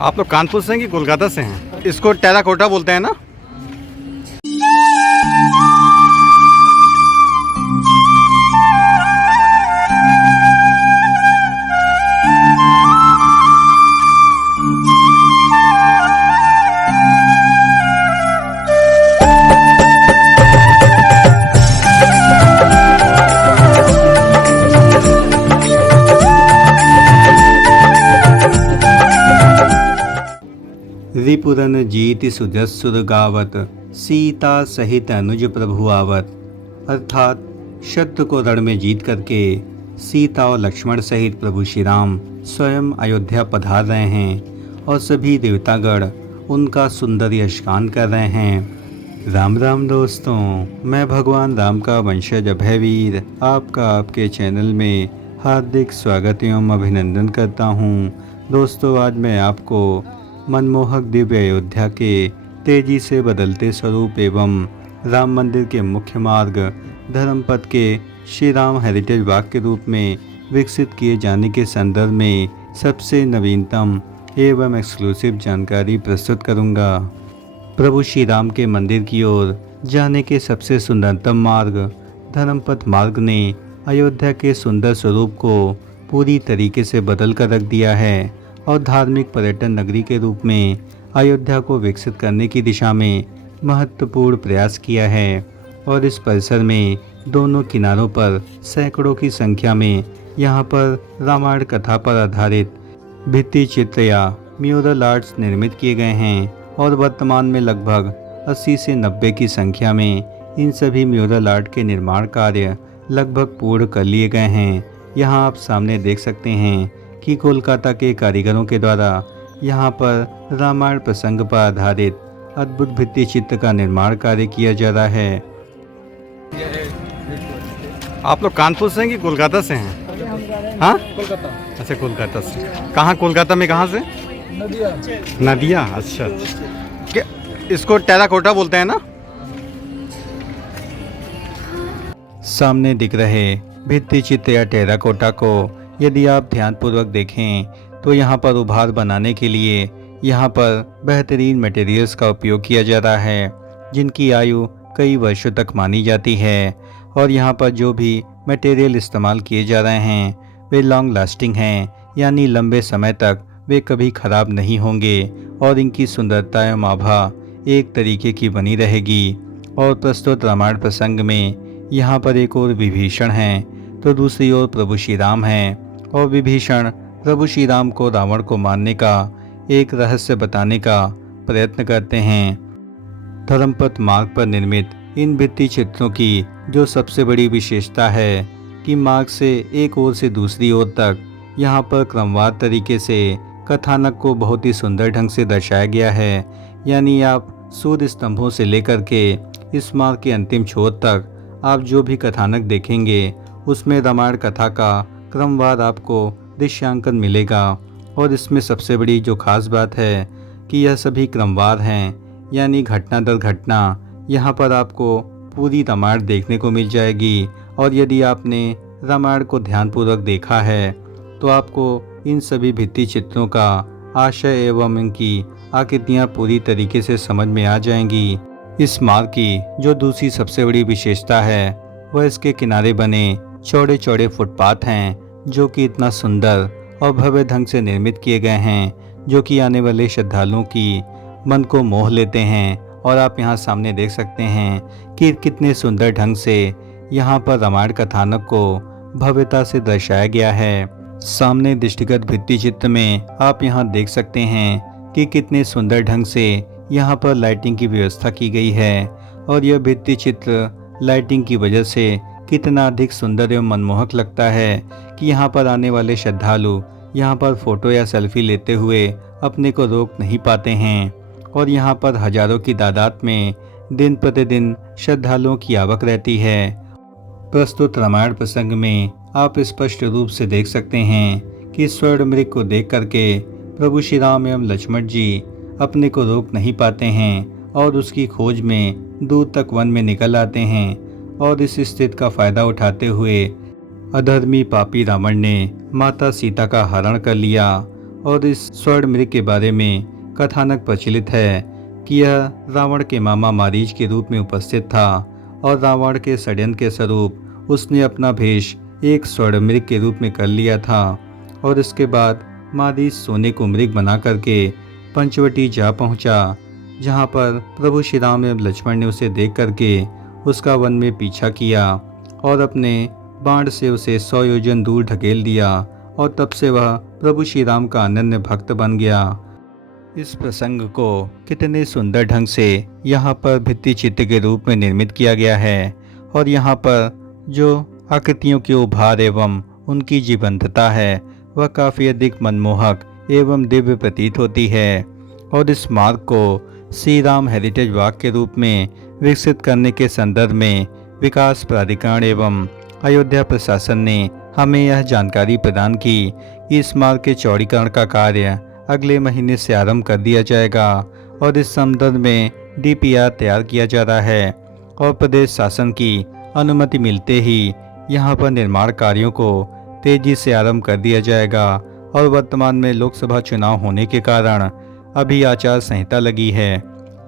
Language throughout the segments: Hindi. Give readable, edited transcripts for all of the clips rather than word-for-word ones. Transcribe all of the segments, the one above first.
आप लोग कानपुर से हैं कि कोलकाता से हैं? इसको टेराकोटा बोलते हैं ना? रिपुरन जीति सुजस्सुर गावत, सीता सहित अनुज प्रभु आवत। अर्थात शत्रु को रण में जीत करके सीता और लक्ष्मण सहित प्रभु श्री राम स्वयं अयोध्या पधार रहे हैं और सभी देवतागण उनका सुंदर यशगान कर रहे हैं। राम राम दोस्तों, मैं भगवान राम का वंशज अभयवीर आपका आपके चैनल में हार्दिक स्वागत एवं अभिनंदन करता हूँ। दोस्तों, आज मैं आपको मनमोहक दिव्य अयोध्या के तेजी से बदलते स्वरूप एवं राम मंदिर के मुख्य मार्ग धर्मपथ के श्री राम हेरिटेज वाक के रूप में विकसित किए जाने के संदर्भ में सबसे नवीनतम एवं एक्सक्लूसिव जानकारी प्रस्तुत करूंगा। प्रभु श्री राम के मंदिर की ओर जाने के सबसे सुंदरतम मार्ग धर्मपथ मार्ग ने अयोध्या के सुंदर स्वरूप को पूरी तरीके से बदल कर रख दिया है और धार्मिक पर्यटन नगरी के रूप में अयोध्या को विकसित करने की दिशा में महत्वपूर्ण प्रयास किया है। और इस परिसर में दोनों किनारों पर सैकड़ों की संख्या में यहाँ पर रामायण कथा पर आधारित भित्ति चित्र या म्यूरल आर्ट्स निर्मित किए गए हैं और वर्तमान में लगभग 80 से 90 की संख्या में इन सभी म्यूरल आर्ट के निर्माण कार्य लगभग पूर्ण कर लिए गए हैं। यहाँ आप सामने देख सकते हैं कि कोलकाता के कारीगरों के द्वारा यहाँ पर रामायण प्रसंग पर आधारित अद्भुत भित्ति चित्र का निर्माण कार्य किया जा रहा है। आप लोग कानपुर से हैं कि कोलकाता से हैं? हाँ, कोलकाता। अच्छा, कोलकाता से। कहाँ कोलकाता में, कहाँ से? नदिया। नदिया, अच्छा अच्छा। क्या इसको टेराकोटा बोलते हैं ना? सामने दिख रहे भित्ति चित्र या टेराकोटा को यदि आप ध्यानपूर्वक देखें तो यहाँ पर उभार बनाने के लिए यहाँ पर बेहतरीन मटेरियल्स का उपयोग किया जा रहा है जिनकी आयु कई वर्षों तक मानी जाती है। और यहाँ पर जो भी मटेरियल इस्तेमाल किए जा रहे हैं वे लॉन्ग लास्टिंग हैं, यानी लंबे समय तक वे कभी खराब नहीं होंगे और इनकी सुंदरता एवं आभा एक तरीके की बनी रहेगी। और प्रस्तुत रामायण प्रसंग में यहाँ पर एक और विभीषण हैं तो दूसरी ओर प्रभु श्री राम हैं और विभीषण प्रभु श्री राम को रावण को मारने का एक रहस्य बताने का प्रयत्न करते हैं। धर्मपथ मार्ग पर निर्मित इन भित्ति चित्रों की जो सबसे बड़ी विशेषता है कि मार्ग से एक ओर से दूसरी ओर तक यहाँ पर क्रमवार तरीके से कथानक को बहुत ही सुंदर ढंग से दर्शाया गया है। यानी आप सूर्य स्तंभों से लेकर के इस मार्ग के अंतिम छोर तक आप जो भी कथानक देखेंगे उसमें रामायण कथा का क्रमवार आपको दृश्यांकन मिलेगा। और इसमें सबसे बड़ी जो खास बात है कि यह सभी क्रमवार हैं, यानी घटना दर घटना यहाँ पर आपको पूरी रामायण देखने को मिल जाएगी। और यदि आपने रामायण को ध्यानपूर्वक देखा है तो आपको इन सभी भित्ति चित्रों का आशय एवं इनकी आकृतियाँ पूरी तरीके से समझ में आ जाएंगी। इस मार्ग की जो दूसरी सबसे बड़ी विशेषता है वह इसके किनारे बने चौड़े चौड़े फुटपाथ हैं जो कि इतना सुंदर और भव्य ढंग से निर्मित किए गए हैं जो कि आने वाले श्रद्धालुओं की मन को मोह लेते हैं। और आप यहाँ सामने देख सकते हैं कि कितने सुंदर ढंग से यहाँ पर रामायण कथानक को भव्यता से दर्शाया गया है। सामने दृष्टिगत भित्ति चित्र में आप यहाँ देख सकते हैं कि कितने सुंदर ढंग से यहाँ पर लाइटिंग की व्यवस्था की गई है। और यह भित्ति चित्र लाइटिंग की वजह से कितना अधिक सुंदर एवं मनमोहक लगता है कि यहाँ पर आने वाले श्रद्धालु यहाँ पर फोटो या सेल्फी लेते हुए अपने को रोक नहीं पाते हैं। और यहाँ पर हजारों की तादाद में दिन प्रतिदिन श्रद्धालुओं की आवक रहती है। प्रस्तुत रामायण प्रसंग में आप स्पष्ट रूप से देख सकते हैं कि स्वर्ण मृग को देख करके प्रभु श्री राम एवं लक्ष्मण जी अपने को रोक नहीं पाते हैं और उसकी खोज में दूर तक वन में निकल आते हैं। और इस स्थिति का फायदा उठाते हुए अधर्मी पापी रावण ने माता सीता का हरण कर लिया और इस स्वर्ण मृग के बारे में कथानक प्रचलित है कि यह रावण के मामा मारीच के रूप में उपस्थित था और रावण के षड्यंत्र के स्वरूप उसने अपना भेष एक स्वर्ण मृग के रूप में कर लिया था। और इसके बाद मारीच सोने को मृग बना करके पंचवटी जा पहुंचा, जहां पर प्रभु श्री राम एवं लक्ष्मण ने उसे देख करके उसका वन में पीछा किया और अपने बाण से उसे 100 योजन दूर ढकेल दिया और तब से वह प्रभु श्री राम का अनन्य भक्त बन गया। इस प्रसंग को कितने सुंदर ढंग से यहाँ पर भित्ति चित्र के रूप में निर्मित किया गया है और यहाँ पर जो आकृतियों के उभार एवं उनकी जीवंतता है वह काफ़ी अधिक मनमोहक एवं दिव्य प्रतीत होती है। और इस मार्ग को श्री राम हेरिटेज वॉक के रूप में विकसित करने के संदर्भ में विकास प्राधिकरण एवं अयोध्या प्रशासन ने हमें यह जानकारी प्रदान की कि इस मार्ग के चौड़ीकरण का कार्य अगले महीने से आरंभ कर दिया जाएगा और इस संदर्भ में DPR तैयार किया जा रहा है और प्रदेश शासन की अनुमति मिलते ही यहाँ पर निर्माण कार्यों को तेजी से आरंभ कर दिया जाएगा। और वर्तमान में लोकसभा चुनाव होने के कारण अभी आचार संहिता लगी है,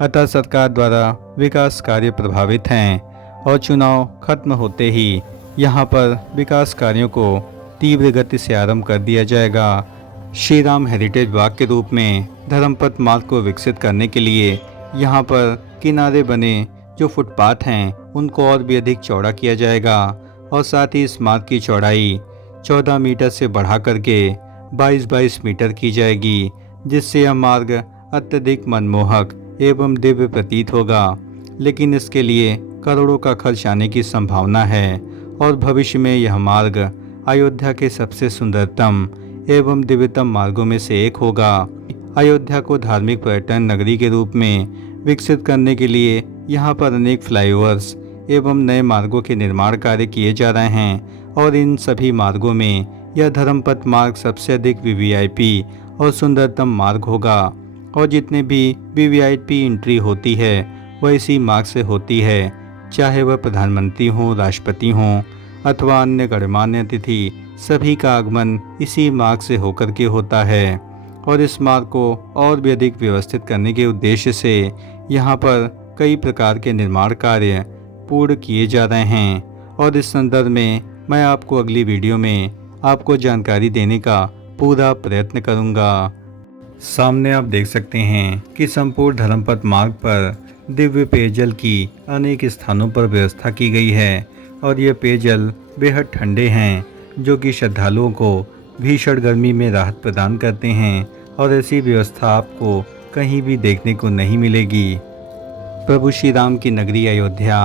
अतः सरकार द्वारा विकास कार्य प्रभावित हैं और चुनाव खत्म होते ही यहाँ पर विकास कार्यों को तीव्र गति से आरंभ कर दिया जाएगा। श्री राम हेरिटेज वॉक के रूप में धर्मपथ मार्ग को विकसित करने के लिए यहाँ पर किनारे बने जो फुटपाथ हैं उनको और भी अधिक चौड़ा किया जाएगा और साथ ही इस मार्ग की चौड़ाई 14 मीटर से बढ़ा करके 22 मीटर की जाएगी, जिससे यह मार्ग अत्यधिक मनमोहक एवं दिव्य प्रतीत होगा। लेकिन इसके लिए करोड़ों का खर्च आने की संभावना है और भविष्य में यह मार्ग अयोध्या के सबसे सुंदरतम एवं दिव्यतम मार्गों में से एक होगा। अयोध्या को धार्मिक पर्यटन नगरी के रूप में विकसित करने के लिए यहाँ पर अनेक फ्लाईओवर्स एवं नए मार्गों के निर्माण कार्य किए जा रहे हैं और इन सभी मार्गों में यह धर्मपथ मार्ग सबसे अधिक VVIP और सुंदरतम मार्ग होगा। और जितने भी VVIP एंट्री होती है वह इसी मार्ग से होती है, चाहे वह प्रधानमंत्री हो, राष्ट्रपति हों अथवा अन्य गणमान्य अतिथि, सभी का आगमन इसी मार्ग से होकर के होता है। और इस मार्ग को और भी अधिक व्यवस्थित करने के उद्देश्य से यहाँ पर कई प्रकार के निर्माण कार्य पूर्ण किए जा रहे हैं और इस संदर्भ में मैं आपको अगली वीडियो में आपको जानकारी देने का पूरा प्रयत्न करूंगा। सामने आप देख सकते हैं कि संपूर्ण धर्मपथ मार्ग पर दिव्य पेयजल की अनेक स्थानों पर व्यवस्था की गई है और ये पेयजल बेहद ठंडे हैं, जो कि श्रद्धालुओं को भीषण गर्मी में राहत प्रदान करते हैं और ऐसी व्यवस्था आपको कहीं भी देखने को नहीं मिलेगी। प्रभु श्री राम की नगरी अयोध्या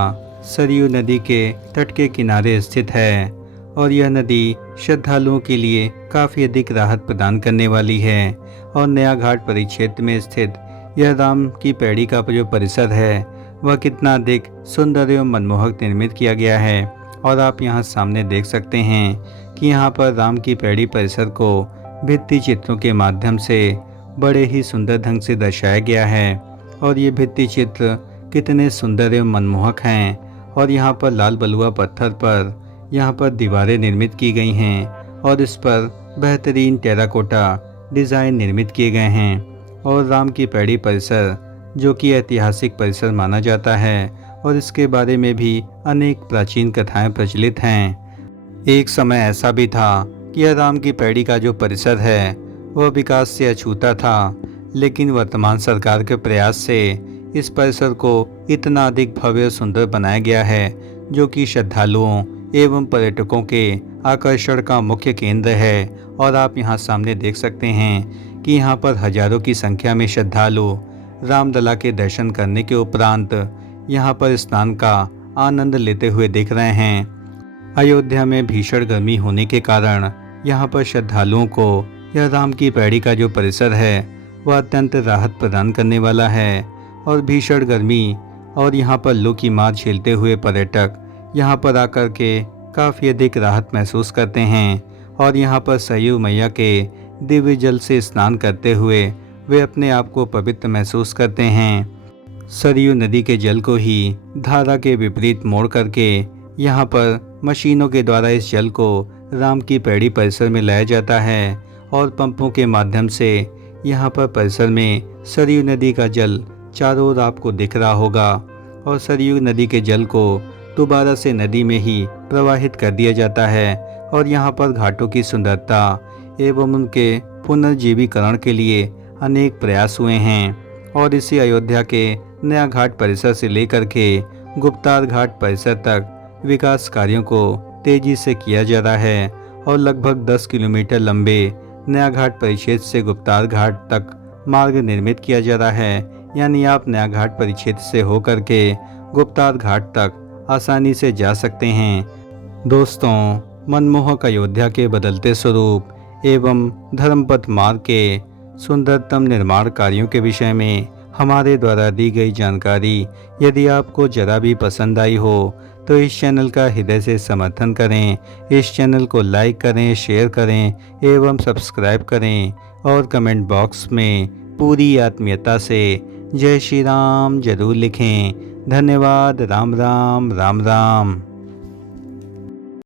सरयू नदी के तट के किनारे स्थित है और यह नदी श्रद्धालुओं के लिए काफ़ी अधिक राहत प्रदान करने वाली है। और नया घाट परिक्षेत्र में स्थित यह राम की पैड़ी का जो परिसर है वह कितना अधिक सुंदर एवं मनमोहक निर्मित किया गया है। और आप यहाँ सामने देख सकते हैं कि यहाँ पर राम की पैड़ी परिसर को भित्ति चित्रों के माध्यम से बड़े ही सुंदर ढंग से दर्शाया गया है। और ये भित्ति चित्र कितने सुंदर एवं मनमोहक हैं। और यहाँ पर लाल बलुआ पत्थर पर यहाँ पर दीवारें निर्मित की गई हैं और इस पर बेहतरीन टेराकोटा डिज़ाइन निर्मित किए गए हैं। और राम की पैड़ी परिसर जो कि ऐतिहासिक परिसर माना जाता है और इसके बारे में भी अनेक प्राचीन कथाएं प्रचलित हैं। एक समय ऐसा भी था कि यह राम की पैड़ी का जो परिसर है वह विकास से अछूता था, लेकिन वर्तमान सरकार के प्रयास से इस परिसर को इतना अधिक भव्य सुंदर बनाया गया है जो कि श्रद्धालुओं एवं पर्यटकों के आकर्षण का मुख्य केंद्र है। और आप यहाँ सामने देख सकते हैं कि यहाँ पर हजारों की संख्या में श्रद्धालु रामलला के दर्शन करने के उपरांत यहाँ पर स्नान का आनंद लेते हुए दिख रहे हैं। अयोध्या में भीषण गर्मी होने के कारण यहाँ पर श्रद्धालुओं को यह राम की पैड़ी का जो परिसर है वह अत्यंत राहत प्रदान करने वाला है। और भीषण गर्मी और यहाँ पर लू की मार झेलते हुए पर्यटक यहाँ पर आकर के काफ़ी अधिक राहत महसूस करते हैं और यहाँ पर सरयू मैया के दिव्य जल से स्नान करते हुए वे अपने आप को पवित्र महसूस करते हैं। सरयू नदी के जल को ही धारा के विपरीत मोड़ करके यहाँ पर मशीनों के द्वारा इस जल को राम की पैड़ी परिसर में लाया जाता है और पंपों के माध्यम से यहाँ पर परिसर में सरयू नदी का जल चारों ओर आपको दिख रहा होगा और सरयू नदी के जल को दोबारा से नदी में ही प्रवाहित कर दिया जाता है और यहाँ पर घाटों की सुंदरता एवं उनके पुनर्जीवीकरण के लिए अनेक प्रयास हुए हैं और इसी अयोध्या के नया घाट परिसर से लेकर के गुप्तार घाट परिसर तक विकास कार्यों को तेजी से किया जा रहा है और लगभग 10 किलोमीटर लंबे नया घाट परिक्षेत्र से गुप्तार घाट तक मार्ग निर्मित किया जा रहा है। यानी आप नया घाट परिक्षेत्र से होकर के गुप्तार घाट तक आसानी से जा सकते हैं। दोस्तों, मनमोहक अयोध्या के बदलते स्वरूप एवं धर्मपथ मार्ग के सुंदरतम निर्माण कार्यों के विषय में हमारे द्वारा दी गई जानकारी यदि आपको जरा भी पसंद आई हो तो इस चैनल का हृदय से समर्थन करें, इस चैनल को लाइक करें, शेयर करें एवं सब्सक्राइब करें और कमेंट बॉक्स में पूरी आत्मीयता से जय श्री राम जरूर लिखें। धन्यवाद। राम राम राम राम।